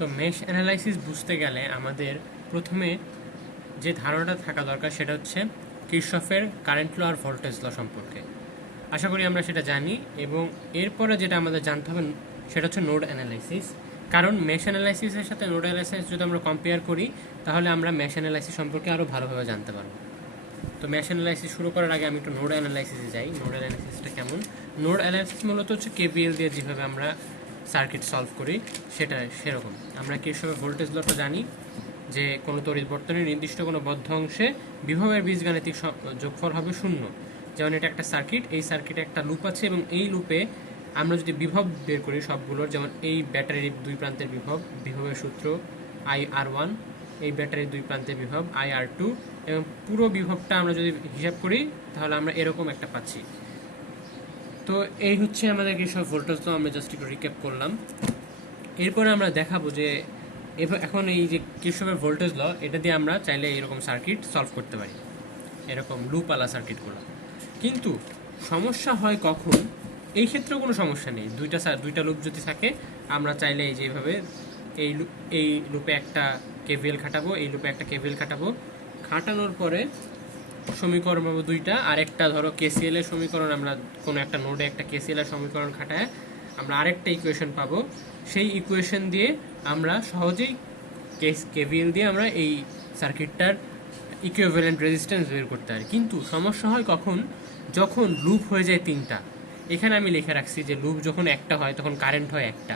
তো mesh analysis বুঝতে গেলে আমাদের প্রথমে যে ধারণাটা থাকা দরকার সেটা হচ্ছে কির্শফের কারেন্ট ল আর ভোল্টেজ ল সম্পর্কে। আশা করি আমরা সেটা জানি এবং এরপরে যেটা আমাদের জানতে হবে সেটা হচ্ছে নোড অ্যানালাইসিস কারণ মেশ অ্যানালাইসিসের সাথে নোড অ্যানালাইসিস যদি আমরা কম্পেয়ার করি, তাহলে আমরা মেশ অ্যানালাইসিস সম্পর্কে আরও ভালোভাবে জানতে পারব। তো মেশ অ্যানালাইসিস শুরু করার আগে আমি একটু নোড অ্যানালাইসিসে যাই। নোড অ্যানালাইসিসটা কেমন? নোড অ্যানালাইসিস মূলত হচ্ছে কেবিএল দিয়ে যেভাবে আমরা সার্কিট সলভ করি, সেটা সেরকম। আমরা কিরসফের ভোল্টেজ লটা জানি? যে কোনো তড়িৎ বর্তনের নির্দিষ্ট কোনো বদ্ধ অংশে বিভবের বীজগাণিতিক যোগফল হবে শূন্য। যেমন এটা একটা সার্কিট এই সার্কিটে একটা লুপ আছে এবং এই লুপে আমরা যদি বিভব বের করি সবগুলোর, যেমন এই ব্যাটারির দুই প্রান্তের বিভব, বিভবের সূত্র আই আর ওয়ান এই ব্যাটারির দুই প্রান্তের বিভব আই আর টু এবং পুরো বিভবটা আমরা যদি হিসাব করি, তাহলে আমরা এরকম একটা পাচ্ছি। তো এই হচ্ছে আমাদের সব ভোল্টেজ তো আমরা জাস্ট একটু রিক্যাপ করলাম। এরপরে আমরা দেখাবো যে এখন এই যে কৃষকের ভোল্টেজ ল এটা দিয়ে আমরা চাইলে এরকম সার্কিট সলভ করতে পারি। এরকম লুপওয়ালা সার্কিটগুলো কিন্তু সমস্যা হয় কখন? এই ক্ষেত্রেও কোনো সমস্যা নেই। দুইটা দুইটা লুপ যদি থাকে, আমরা চাইলে এই যেভাবে এই এই লুপে একটা কেভিএল খাটাবো, এই লুপে একটা কেভিএল খাটাবো। খাটানোর পরে সমীকরণ পাবো দুইটা। আর একটা ধরো কেসিএল এর সমীকরণ, আমরা কোনো একটা নোডে একটা কেসিএল এর সমীকরণ খাটায় আমরা আরেকটা ইকুয়েশন পাবো। সেই ইকুয়েশন দিয়ে আমরা সহজেই কেস কেভিএল দিয়ে আমরা এই সার্কিটটার ইকুইভ্যালেন্ট রেজিস্ট্যান্স বের করতে পারি। কিন্তু সমস্যা হয় কখন? যখন লুপ হয়ে যায় তিনটা। এখানে আমি লিখে রাখছি যে লুপ যখন একটা হয় তখন কারেন্ট হয় একটা।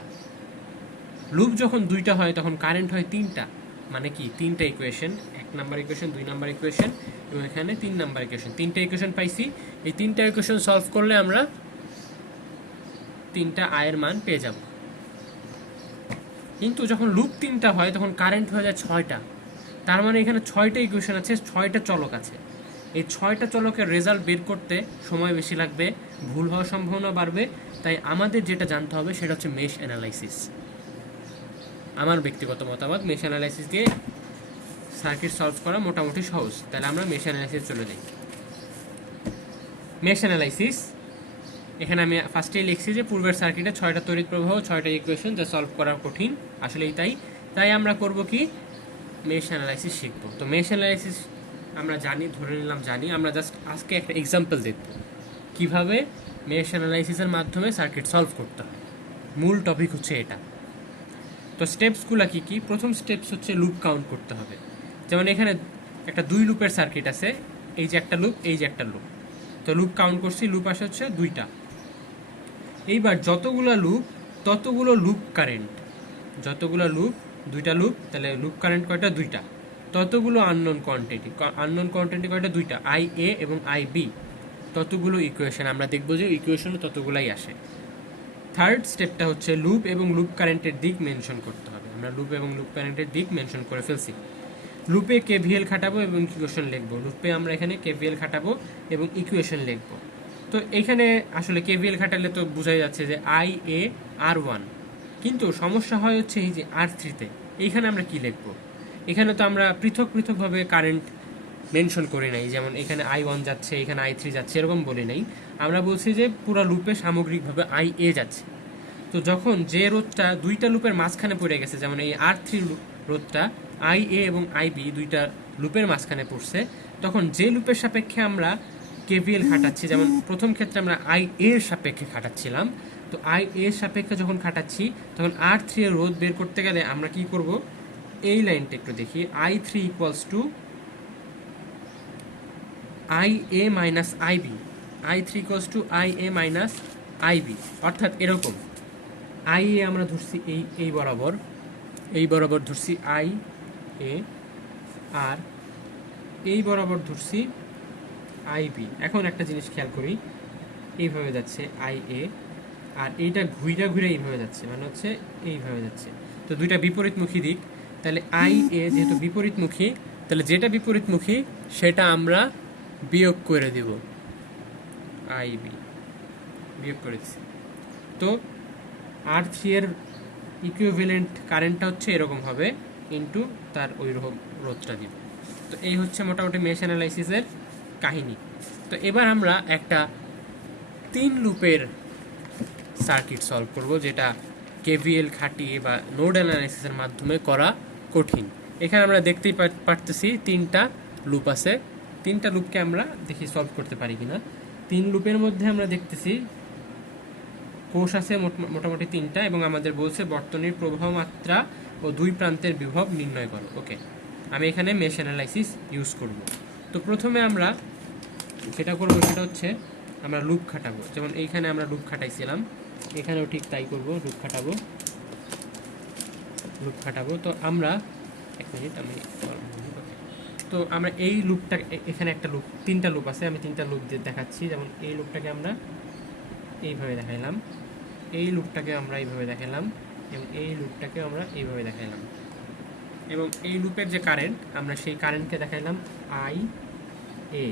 লুপ যখন দুইটা হয় তখন কারেন্ট হয় তিনটা। মানে কি? তিনটা ইকুয়েশন এক নাম্বার ইকুয়েশন দুই নাম্বার ইকুয়েশন এবং এখানে তিন নাম্বার ইকুয়েশন তিনটা ইকুয়েশন পাইছি। এই তিনটা ইকুয়েশন সলভ করলে আমরা তিনটা আয়ের মান পেয়ে যাব। কিন্তু যখন লুপ তিনটা হয়, তখন কারেন্ট হয়ে যায় ছয়টা। তার মানে এখানে ছয়টা ইকুয়েশন আছে, ছয়টা চলক আছে। এই ছয়টা চলকের রেজাল্ট বের করতে সময় বেশি লাগবে, ভুল হওয়ার সম্ভাবনা বাড়বে। তাই আমাদের যেটা জানতে হবে, সেটা হচ্ছে মেশ অ্যানালাইসিস আমার ব্যক্তিগত মতামত মেশ অ্যানালাইসিস দিয়ে সার্কিট সলভ করা মোটামুটি সহজ। তাহলে আমরা মেশ অ্যানালাইসিস চলে যাই মেশ অ্যানালাইসিস এখানে আমি ফার্স্টেই লিখছি যে পূর্বের সার্কিটে ছয়টা তড়িৎ প্রবাহ, ছয়টা ইকুয়েশন যা সলভ করা কঠিন। আসলেই তাই। তাই আমরা করব কি? মেশ অ্যানালাইসিস শিখব। তো মেশ অ্যানালাইসিস আমরা জানি, ধরে নিলাম জানি। আমরা জাস্ট আজকে একটা এক্সাম্পল দেখব। কীভাবে মেশ অ্যানালাইসিসের মাধ্যমে সার্কিট সলভ করতে হয়? মূল টপিক হচ্ছে এটা। তো স্টেপসগুলো কি কি? প্রথম স্টেপস হচ্ছে লুপ কাউন্ট করতে হবে। যেমন এখানে একটা দুই লুপের সার্কিট আছে, এই যে একটা লুপ, এই যে একটা লুপ। তো লুপ কাউন্ট করছি, লুপ আসে হচ্ছে দুইটা। এইবার যতগুলো লুপ, ততগুলো লুপ কারেন্ট যতগুলো লুপ, দুইটা লুপ, তাহলে লুপ কারেন্ট কয়টা? দুইটা। ততগুলো আননোন কোয়ান্টিটি আননোন কোয়ান্টিটি কয়টা? দুইটা। আই এ এবং আই বি ততগুলো ইকুয়েশন আমরা দেখব যে ইকুয়েশনে ততগুলাই আসে। থার্ড স্টেপটা হচ্ছে লুপ এবং লুপ কারেন্টের দিক মেনশন করতে হবে। আমরা লুপ এবং লুপ কারেন্টের দিক মেনশন করে ফেলছি। লুপে কেভিএল খাটাবো এবং ইকুয়েশন লিখব। লুপে আমরা এখানে কেভিএল খাটাবো এবং ইকুয়েশন লিখব। তো এখানে আসলে কেভিএল খাটালে তো বোঝাই যাচ্ছে যে আই এ আর ওয়ান কিন্তু সমস্যা হয় হচ্ছে এই যে আর থ্রিতে এইখানে আমরা কি লিখব? এখানে তো আমরা পৃথক পৃথকভাবে কারেন্ট মেনশন করি নাই। যেমন এখানে আই ওয়ান যাচ্ছে, এখানে আই থ্রি যাচ্ছে, এরকম বলি নাই। আমরা বলছি যে পুরো লুপে সামগ্রিকভাবে আই এ যাচ্ছে। তো যখন যে রোধটা দুইটা লুপের মাঝখানে পড়ে গেছে, যেমন এই আর থ্রি রোধটা আই এ এবং আই বি দুইটা লুপের মাঝখানে পড়ছে। তখন যে লুপের সাপেক্ষে আমরা কেভিএল খাটাচ্ছি, যেমন প্রথম ক্ষেত্রে আমরা আই এর সাপেক্ষে খাটাচ্ছিলাম। তো আই এর সাপেক্ষে যখন খাটাচ্ছি, তখন আর থ্রি এর রোধ বের করতে গেলে আমরা কি করব? এই লাইনটা একটু দেখি। I three equals to I A minus I B. I three equals to I A minus I B. অর্থাৎ এরকম। আই এ আমরা ধরছি এই এই বরাবর। এই বরাবর ধরছি আই এ, আর এই বরাবর ধরছি আই বি। এখন একটা জিনিস খেয়াল করি, এইভাবে যাচ্ছে আই এ, আর এইটা ঘুইরা ঘুরে এইভাবে যাচ্ছে মানে হচ্ছে এইভাবে যাচ্ছে। তো দুইটা বিপরীতমুখী দিক, তাহলে আই এ যেহেতু বিপরীতমুখী, তাহলে যেটা বিপরীতমুখী, সেটা আমরা বিয়োগ করে দেব আই বি। বিয়োগ করে দিচ্ছি তো আর থ্রি এর ইকুইভ্যালেন্ট কারেন্টটা হচ্ছে এরকম হবে। ইনটু তার ওই রোধটা দিব। তো এই হচ্ছে মোটামুটি মেশ অ্যানালাইসিসের কাহিনী। তো এবার আমরা একটা তিন লুপের সার্কিট সলভ করব, যেটা কেভিএল খাটিয়ে বা নোড অ্যানালাইসিসের মাধ্যমে করা কঠিন। এখানে আমরা দেখতেই পার- পারতেছি তিনটা লুপ আছে। তিনটা লুপকে আমরা দেখি সলভ করতে পারি কিনা। তিন লুপের মধ্যে আমরা দেখতেছি কোষ আছে মোট- মোটামুটি তিনটা এবং আমাদের বলছে বর্তনীর প্রবাহ মাত্রা ও দুই প্রান্তের বিভব নির্ণয় করো। ওকে আমি এখানে মেশ অ্যানালাইসিস ইউজ করব। তো প্রথমে আমরা যেটা করব সেটা হচ্ছে আমরা লুপ খাটাবো। যেমন এইখানে আমরা লুপ খাটাইছিলাম, এখানেও ঠিক তাই করব লুপ খাটাবো। লুপ খাটাবো। তো আমরা এক মিনিট আমি তো আমরা এই লুপটা এখানে একটা লুপ তিনটা লুপ আছে, আমি তিনটা লুপ দিয়ে দেখাচ্ছি। যেমন এই লুপটাকে আমরা এইভাবে দেখাইলাম, এই লুপটাকে আমরা এইভাবে দেখাইলাম। এবং এই লুপটাকে আমরা এইভাবে দেখাইলাম। এবং এই লুপের যে কারেন্ট আমরা সেই কারেন্টকে দেখাইলাম আই এ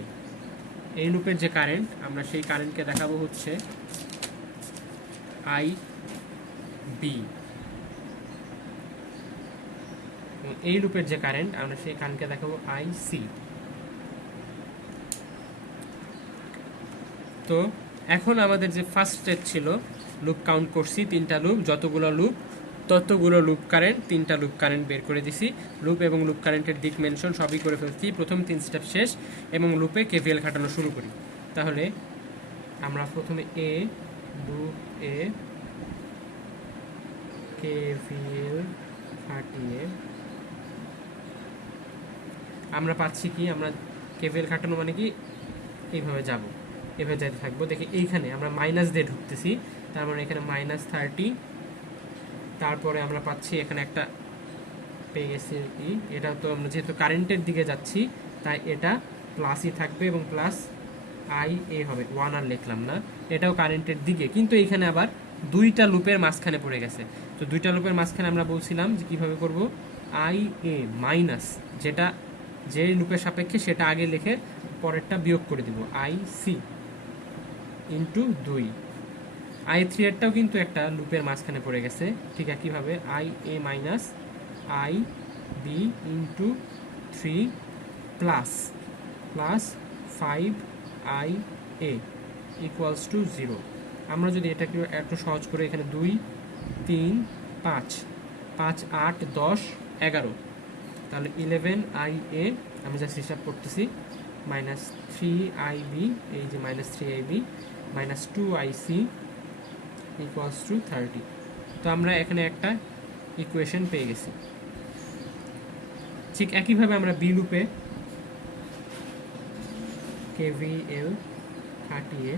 এই লুপের যে কারেন্ট আমরা সেই কারেন্টকে দেখাবো হচ্ছে আই বি এবং এই লুপের যে কারেন্ট আমরা সেই কারেন্টকে দেখাবো আই সি তো এখন আমাদের যে ফার্স্ট স্টেপ ছিল লুপ কাউন্ট করছি, তিনটা লুপ, যতগুলো লুপ, ততগুলো লুপ কারেন্ট তিনটা লুপ কারেন্ট বের করে দিছি। লুপ এবং লুপ কারেন্টের দিক মেনশন সবই করে ফেলছি। প্রথম তিন স্টেপ শেষ এবং লুপে কেভিএল খাটানো শুরু করি। তাহলে আমরা প্রথমে এ লুপ এ কেভিএল খাটিয়ে আমরা পাচ্ছি কি? আমরা কেভিএল খাটানো মানে কি? এইভাবে যাব। এভাবে যেতে থাকব। দেখি এইখানে আমরা মাইনাস দিয়ে ঢুকতেছি। তার মানে এখানে মাইনাস থার্টি তারপরে আমরা পাচ্ছি এখানে একটা পেয়ে গেছি কি। এটা তো আমরা যেহেতু কারেন্টের দিকে যাচ্ছি, তাই এটা প্লাসই থাকবে এবং প্লাস আই এ হবে। ওয়ান আর লিখলাম না। এটাও কারেন্টের দিকে। কিন্তু এইখানে আবার দুইটা লুপের মাঝখানে পড়ে গেছে। তো দুইটা লুপের মাঝখানে আমরা বলছিলাম যে কীভাবে করব? আই এ মাইনাস যেটা যে লুপের সাপেক্ষে সেটা আগে লিখে পরেরটা বিয়োগ করে দিব। আই সি ইন্টু দুই। আই থ্রি এরটাও কিন্তু একটা লুপের মাঝখানে পড়ে গেছে, ঠিক একইভাবে I A minus I B into three plus plus five I A equals to zero আমরা যদি এটাকে একটু সহজ করে এখানে দুই, তিন, পাঁচ পাঁচ, আট, দশ, এগারো। তাহলে ইলেভেন আই এ আমি জাস্ট হিসাব করতেছি মাইনাস থ্রি আই বি এই যে minus three I B minus two I C equals to thirty তো আমরা এখানে একটা ইকুয়েশন পেয়ে গেছি। ঠিক একইভাবে আমরা বি লুপে কেভিএল খাটিয়ে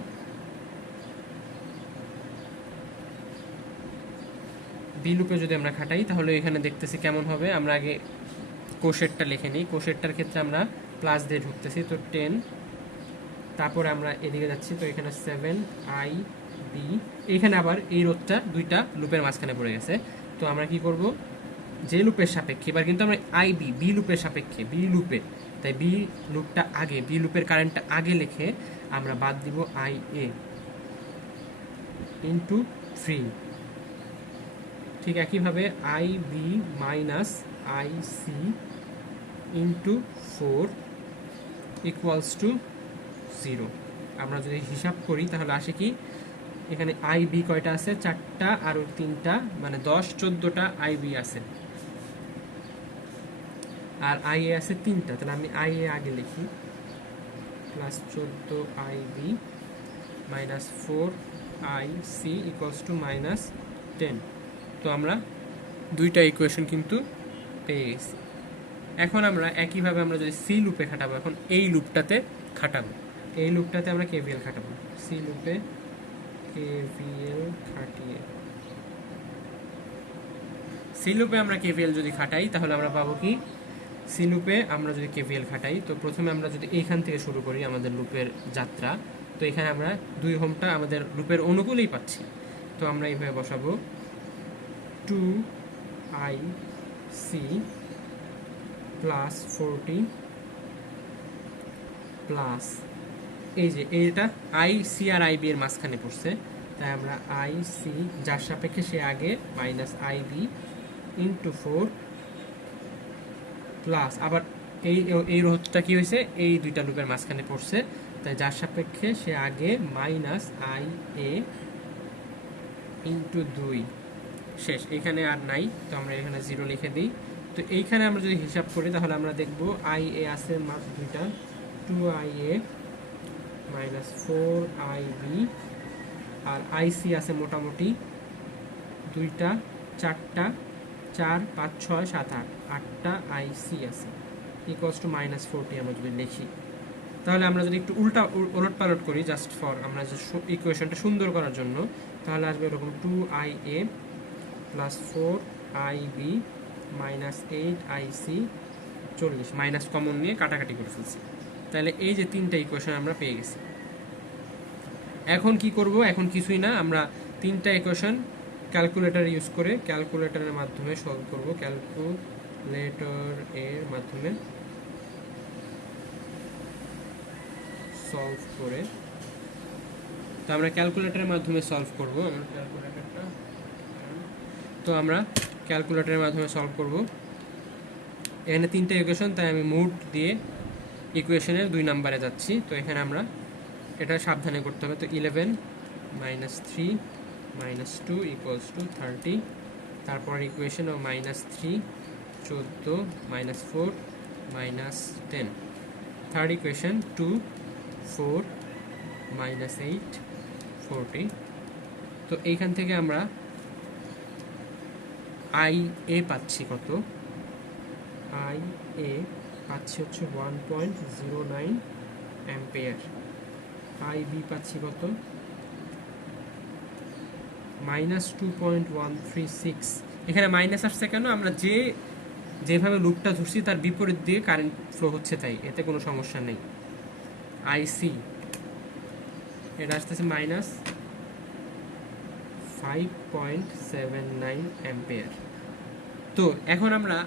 বি লুপে যদি আমরা খাটাই, তাহলে এখানে দেখতেছি কেমন হবে? আমরা আগে কোশেরটা লিখে নিই। কোশেরটার ক্ষেত্রে আমরা প্লাস দিয়ে ঢুকতেছি, তো টেন তারপরে আমরা এদিকে যাচ্ছি, তো এখানে সেভেন আই বি এইখানে আবার এই রোধটা দুইটা লুপের মাঝখানে পড়ে গেছে। তো আমরা কি করব? যে লুপের সাপেক্ষে, এবার কিন্তু আমরা আই বি বি লুপের সাপেক্ষে, বি লুপে, তাই বি লুপটা আগে, বি লুপের কারেন্টটা আগে লিখে আমরা বাদ দিব আই এ ইন্টু থ্রি ঠিক একইভাবে I B minus I C into four equals to zero আমরা যদি হিসাব করি তাহলে আসে কি? এখানে আই বি কয়টা আছে? চারটা আর তিনটা মানে দশ, চোদ্দোটা আই বি আছে। আর আই এ আছে তিনটা, তাহলে আমি আই এ আগে লিখি। প্লাস চোদ্দ I B minus four I C equals to minus ten তো আমরা দুইটা ইকুয়েশন কিন্তু পেয়ে গেছি। এখন আমরা একইভাবে আমরা যদি সি লুপে খাটাবো, এখন এই লুপটাতে খাটাবো। এই লুপটাতে আমরা কেভিএল খাটাবো। সি লুপে কেভিএল খাটিয়ে। সি লুপে আমরা কেভিএল যদি খাটাই, তাহলে আমরা পাবো কি? সি লুপে আমরা যদি কেভিএল খাটাই, তো প্রথমে আমরা যদি এইখান থেকে শুরু করি আমাদের লুপের যাত্রা, তো এখানে আমরা দুই হোমটা আমাদের লুপের অনুকূলেই পাচ্ছি। তো আমরা এইভাবে বসাবো। Two I C plus forty plus এই যে এইটা আই সি আর আই বি এর মাঝখানে পড়ছে। তাই আমরা আই সি যার সাপেক্ষে সে আগে minus I B into four plus আবার এই এই রোধটা কি হয়েছে? এই দুইটা লুপের মাঝখানে পড়ছে। তাই যার সাপেক্ষে সে আগে মাইনাস আই এ ইন্টু দুই। শেষ, এখানে আর নাই, তো আমরা এখানে জিরো লিখে দিই। তো এইখানে আমরা যদি হিসাব করি, তাহলে আমরা দেখব আই এ আছে মাত্র দুইটা। Two I A minus four I B R I C আছে মোটামুটি দুইটা, চারটা, চার, পাঁচ, ছয়, সাত, আট, আটটা আইসি আছে। ইকুয়ালস টু মাইনাস ফোরটি আমরা যদি লিখি। তাহলে আমরা যদি একটু উল্টা ওলট পালট করি জাস্ট ফর আমরা যে ইকুয়েশনটা সুন্দর করার জন্য, তাহলে আসবে এরকম two I A plus four I B minus eight I C চল্লিশ। মাইনাস কমন নিয়ে কাটাকাটি করে ফেলছি। তাহলে এই যে তিনটা ইকুয়েশন আমরা পেয়ে গেছি। এখন কি করব? এখন কিছুই না। আমরা তিনটা ইকুয়েশন ক্যালকুলেটর ইউজ করে ক্যালকুলেটরের মাধ্যমে সলভ করব। ক্যালকুলেটর এর মাধ্যমে সলভ করে। তো আমরা ক্যালকুলেটরের মাধ্যমে সলভ করব। ক্যালকুলেটরটা তো আমরা ক্যালকুলেটরের মাধ্যমে সলভ করব। এখানে তিনটে ইকুয়েশন তাই আমি মুড দিয়ে ইকুয়েশনের দুই নাম্বারে যাচ্ছি। তো এখানে আমরা এটা সাবধানে করতে হবে। তো eleven minus three minus two equals to thirty তারপর ইকুয়েশন ও মাইনাস থ্রি চোদ্দ minus four minus ten third equation two four minus eight forty তো এইখান থেকে আমরা আই এ পাচ্ছি কত? আই এ পাচ্ছি হচ্ছে one point zero nine ampere I B পাচ্ছি কত? Minus two point one three six এখানে মাইনাস আসছে কেন? আমরা যে, যেভাবে লুপটা ধরছি, তার বিপরীত দিয়ে কারেন্ট ফ্লো হচ্ছে তাই। এতে কোনো সমস্যা নেই। আইসি এটা আসতেছে minus five point seven nine ampere তো এখন আমরা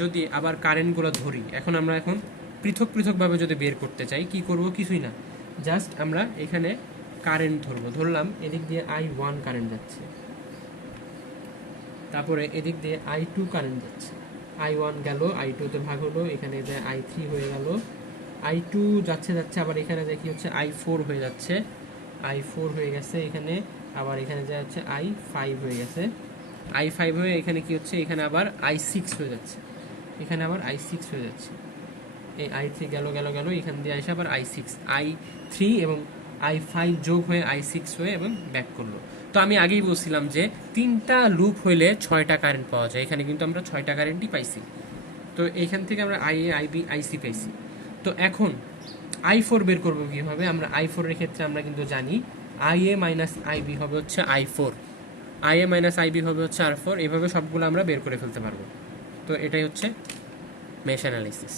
যদি আবার কারেন্টগুলো ধরি, এখন আমরা এখন পৃথক পৃথকভাবে যদি বের করতে চাই, কি করব? কিছুই না। জাস্ট আমরা এখানে কারেন্ট ধরবো। ধরলাম, এদিক দিয়ে আই ওয়ান কারেন্ট যাচ্ছে। তারপরে এদিক দিয়ে আই টু কারেন্ট যাচ্ছে। আই ওয়ান গেল আই টুতে ভাগ হলো, এখানে আই থ্রি হয়ে গেল আই টু যাচ্ছে যাচ্ছে, আবার এখানে কি হচ্ছে আই ফোর হয়ে যাচ্ছে। আই ফোর হয়ে গেছে, এখানে আবার এখানে যা হচ্ছে আই ফাইভ হয়ে গেছে। আই ফাইভ হয়ে এখানে কি হচ্ছে? এখানে আবার আই সিক্স হয়ে যাচ্ছে। এখানে আবার আই সিক্স হয়ে যাচ্ছে। এই আই থ্রি গেল গেল গেল, এখান দিয়ে আসে আবার আই সিক্স আই থ্রি এবং আই ফাইভ যোগ হয়ে আই সিক্স হয়ে এবং ব্যাক করল। তো আমি আগেই বলছিলাম যে তিনটা লুপ হইলে ছয়টা কারেন্ট পাওয়া যায়। এখানে কিন্তু আমরা ছয়টা কারেন্টই পাইছি। তো এইখান থেকে আমরা I A I B I C পাইছি। তো এখন আই ফোর বের করব কীভাবে? আমরা আই ফোরের ক্ষেত্রে আমরা কিন্তু জানি I A minus I B হবে হচ্ছে I four I A minus I B হবে হচ্ছে আর ফোর এভাবে সবগুলো আমরা বের করে ফেলতে পারব। তো এটাই হচ্ছে মেশ অ্যানালিসিস